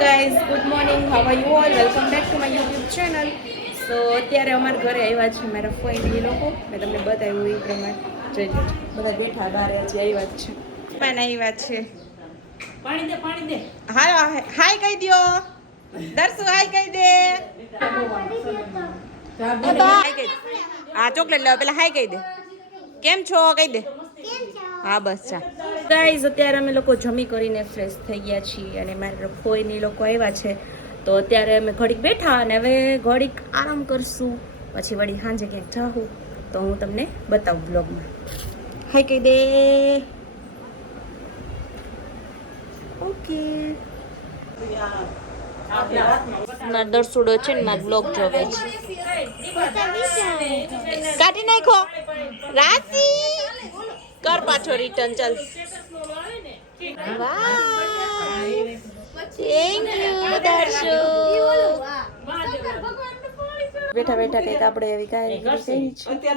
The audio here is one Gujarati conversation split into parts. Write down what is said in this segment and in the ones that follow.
Guys good morning how are you all welcome back to my YouTube channel. So અત્યારે અમારા ઘરે આવ્યા છે મારા ફોઈ લોકો. મેં તમને બતાવ્યું એ પ્રમાણે જોઈ લો બધા બેઠા બારે હજી આવ્યા જ છે. પણ આવ્યા છે. પાણી દે હાલો હાય કહી દો દર્શુ હાય કહી દે. હા ચોકલેટ લેવા પેલા હાય કહી દે. કેમ છો કહી દે. હા બસ ચા ગાઈઝ અત્યારે અમે લોકો જમી કરીને ફ્રેશ થઈ ગયા છીએ અને મારા ફોઈની લોકો આવ્યા છે તો અત્યારે અમે ઘડીક બેઠા અને હવે ઘડીક આરામ કરશું પછી વળી સાંજે ક્યાંક જાઉં તો હું તમને બતાવું બ્લોગમાં. હાય કહી દે. ઓકે મારા દરસુડો છે ને મારા બ્લોગ જોવે છે. કાઢી નાખો રાશી કર પાછો રિટર્ન ચાલ. Thank you Darshu. બેઠા બેઠા કઈક આપણે એવી કાંઈ કઈ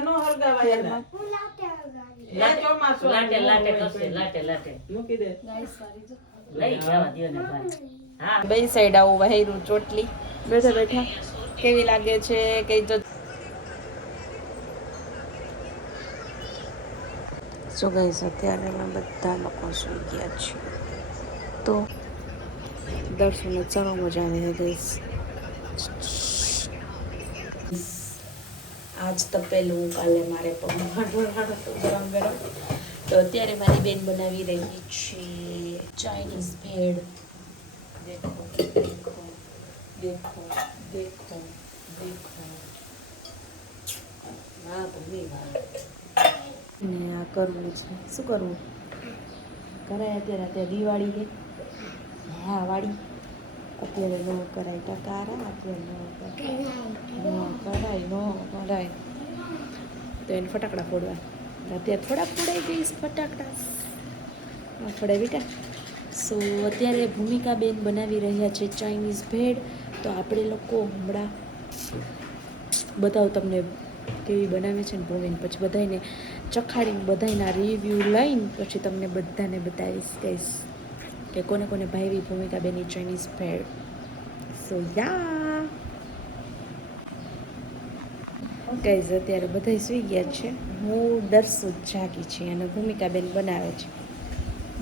બે સાઈડ આવું વહેરું ચોટલી બેઠા બેઠા કેવી લાગે છે કઈ જો. સો ગાઈસ અત્યારે અમે બધા લોકો સુઈ ગયા છીએ તો દર્શનને ચાલો મજા આવે ગાઈસ. આજ તપેલું કાલે મારે પગમાં ઢોળાડો તો ગરમ ગરમ તો અત્યારે મારી બેન બનાવી રહી છે ચાઇનીઝ ભેળ. દેખો દેખો દેખો દેખો દેખો વાહ ભૂમિ વાહ. ને આ કરવું છે શું કરવું કરાય અત્યારે અત્યારે દિવાળી છે હા વાળી અત્યારે ન કરાય ટકારા અત્યારે ન કરાય તો એને ફટાકડા ફોડવા અત્યારે થોડાક ફોડાઈ જઈશ ફટાકડા ફોડાય બેટા. સો અત્યારે ભૂમિકાબેન બનાવી રહ્યા છે ચાઇનીઝ ભેળ તો આપણે લોકો હમણાં બતાવું તમને કેવી બનાવે છે ને ભૂમિને પછી બધાને ચખાડીને બધાના રિવ્યૂ લઈને પછી તમને બધાને બતાવીશ કહીશ કે કોને કોને ભાવી ભૂમિકાબેનની ચાઇનીઝ ભેળ. સો યા ગાઈઝ અત્યારે બધા સુઈ ગયા છે હું દર્શુ જાગી છે અને ભૂમિકાબેન બનાવે છે.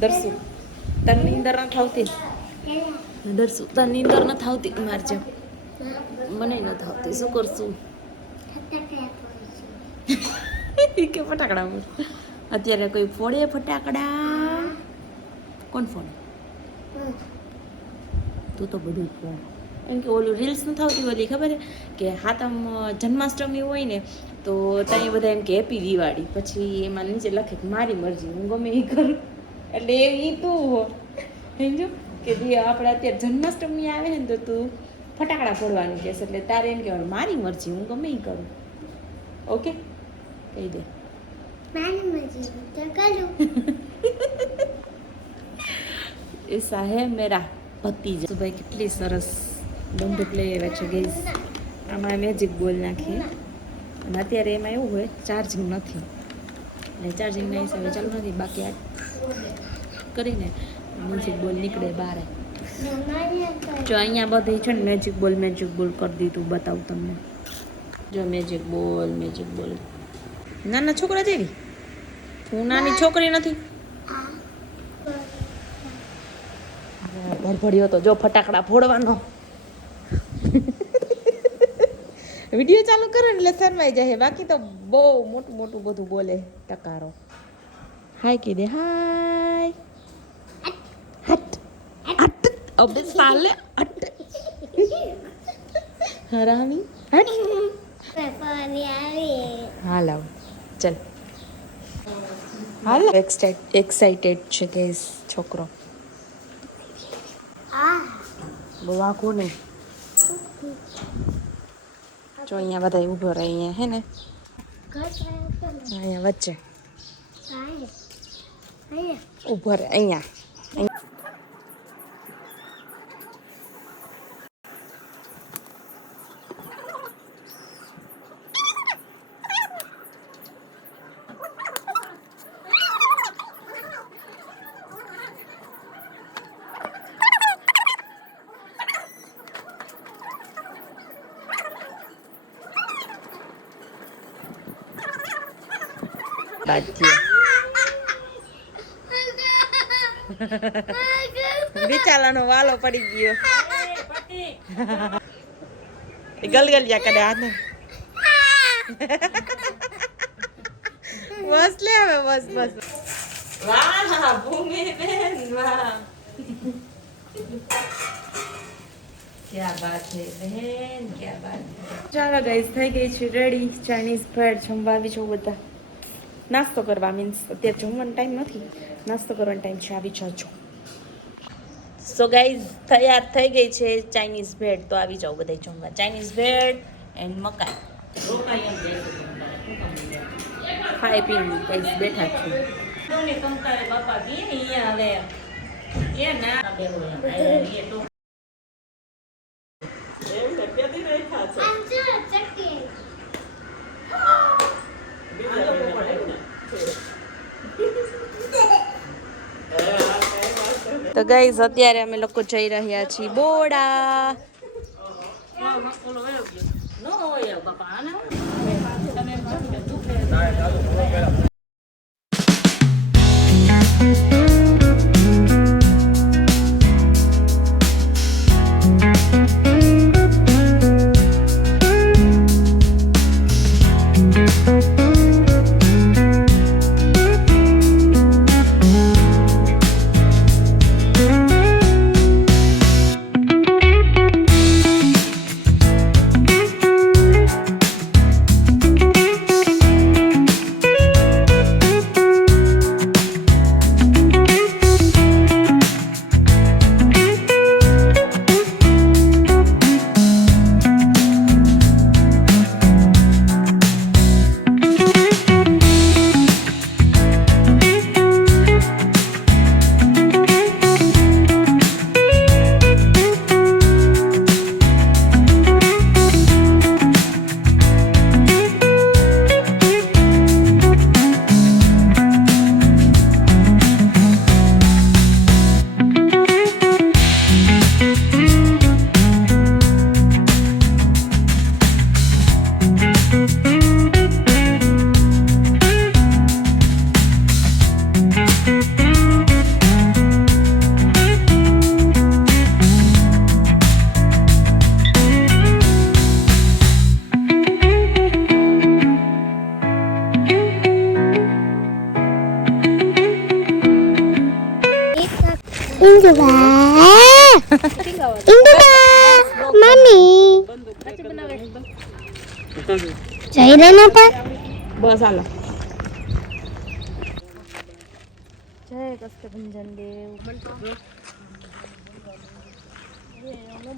દર્શુ તને નીંદર નથી આવતી દર્શુ તને નીંદર નથી આવતી મારે જેમ મને નથી આવતી શું કરશું કે ફટાકડા અત્યારે કોઈ ફોડે ફટાકડા કોણ ફોડે તું તો બધું જ ફોડ એમ કે ઓલું રીલ્સ નથી આવતી ઓલી ખબર કે હાતમ જન્માષ્ટમી હોય ને તો ત્યાં બધા એમ કે હેપી દિવાળી પછી એમાં નીચે લખે કે મારી મરજી હું ગમે એ કરું એટલે એ તું હો સમજો કે આપણે અત્યારે જન્માષ્ટમી આવે ને તો તું ફટાકડા ફોડવાનું કહેશે એટલે તારે એમ કહેવાનું મારી મરજી હું ગમે એ કરું. ઓકે કહી દે એસા હે મેરા ભતીજા. ભાઈ કેટલી સરસ બંદૂક લઈ આવ્યા છે ગઈઝ. આમાં મેજિક બોલ નાખીએ અને અત્યારે એમાં એવું હોય ચાર્જિંગ નથી એટલે ચાર્જિંગના હિસાબે ચાલુ નથી બાકી આ કરીને મેજિક બોલ નીકળે બહાર. જો અહીંયા બધી છે ને મેજિક બોલ કરી દીધું બતાવું તમને. જો મેજિક બોલ નાના છોકરા જેવી હું નાની છોકરી નથી. ભરભડ્યો તો જો ફટાકડા ફોડવાનો વિડીયો ચાલુ કરે એટલે શરમાઈ જાય બાકી તો બહુ મોટું મોટું બધું બોલે ટકારો. હાય કીધે હાય હટ હટ અબે સાલે હટ હરામી હટ હાલ આવ ચલ હાલ. એક્સાઇટેડ છે કે છોકરો બહુ આખું નહીં. જો અહીંયા બધા ઊભો રહે અહીંયા હે ને અહીંયા વચ્ચે ઊભો રહે અહીંયા. બાંધ્યો. બિચારાનો વાલો પડી ગયો. ગલગલિયા કરે હાથ. બસ લે હવે બસ બસ. વાહ ભૂમિ બેન વાહ. ક્યા બાત હે બહેન ક્યા બાત. ચાલો ગાઈસ થઈ ગઈ છે રેડી. ચાઇનીઝ ભેળ જમવા આવી જાવ બધા. નાસ્તો કરવા મીન્સ અત્યારે જમવાનો ટાઈમ નથી, નાસ્તો કરવાનો ટાઈમ છે, આવી જજો. સો ગાઈઝ તૈયાર થઈ ગઈ છે ચાઇનીઝ ભેળ, તો આવી જાવ બધા જમવા. ચાઇનીઝ ભેળ એન્ડ મકાઈ ખાઈ પીને ગાઈઝ બેઠા છું. બાપા હવે એ ના તો ગાઈઝ અત્યારે અમે લોકો જઈ રહ્યા છીએ બોડા. મમ્મી જઈ રહે પર બસ હાલો. જય કષ્ટભંજન દેવ.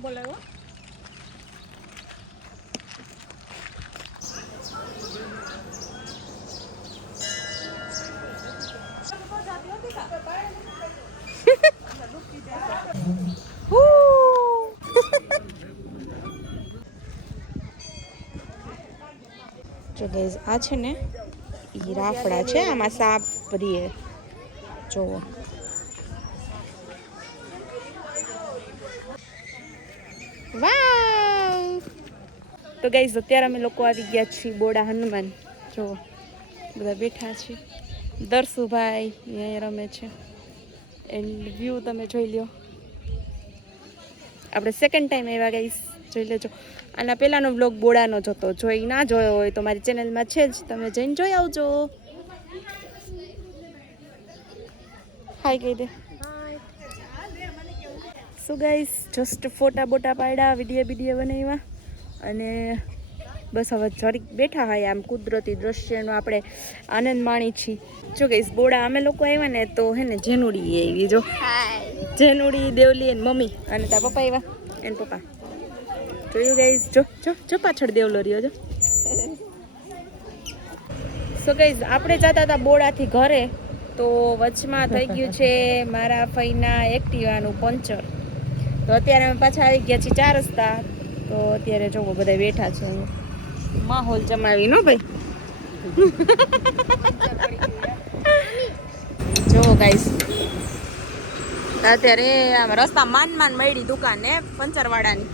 બોલાવો જો ગાઈઝ આ છે ને ઈ રાફડા છે, આમાં સાપ ભરીએ જોવો. વાવ. તો ગાઈઝ અત્યારે અમે લોકો આવી ગયા છીએ બોડા હનુમાન. જો બધા બેઠા છે. દર્શુભાઈ અહીંયા રમે છે એન્ડ વ્યૂ તમે જોઈ લ્યો. આપણે સેકન્ડ ટાઈમ આવ્યા ગાઈઝ, જોઈ લેજો. આના પહેલાંનો બ્લોગ બોડાનો જ હતો, જોઈ ના જોયો હોય તો મારી ચેનલમાં છે જ, તમે જઈને જોઈ આવજો. હાય કહી દે. સો ગાઈઝ જસ્ટ ફોટા બોટા પાડ્યા, વિડીયો બનાવ્યા અને બસ હવે જરીક બેઠા હોય આમ કુદરતી દ્રશ્યનો આપણે આનંદ માણી છીએ. જો ગાઈઝ બોડા અમે લોકો આવ્યા ને તો હે ને જેનુડી આવી. જો જેનુડી, દેવલી અને મમ્મી અને તાર પપ્પા આવ્યા એને પપ્પા. જોયું ગાઈઝ, જો જો જો પાછળ દેવલો રહ્યો જો. સો ગાઈઝ આપણે જતા હતા બોડાથી ઘરે, તો વચમાં થઈ ગયું છે મારા ફઈના એક્ટિવાનું પંચર. તો અત્યારે અમે પાછા આવી ગયા છીએ 4 રસ્તા. તો અત્યારે જોવો બધા બેઠા છે, માહોલ જમાવી નો ભાઈ. જોવો ગાઈઝ અત્યારે આમ રસ્તા માન મળી દુકાન ને પંચરવાળાની.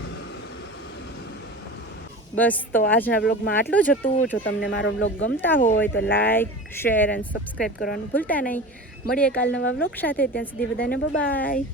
બસ તો આજના બ્લોગમાં આટલું જ હતું. જો તમને મારો બ્લોગ ગમતા હોય તો લાઈક શેર અને સબસ્ક્રાઈબ કરવાનું ભૂલતા નહીં. મળીએ કાલ નવા બ્લોગ સાથે. ત્યાં સુધી બધાને બાય.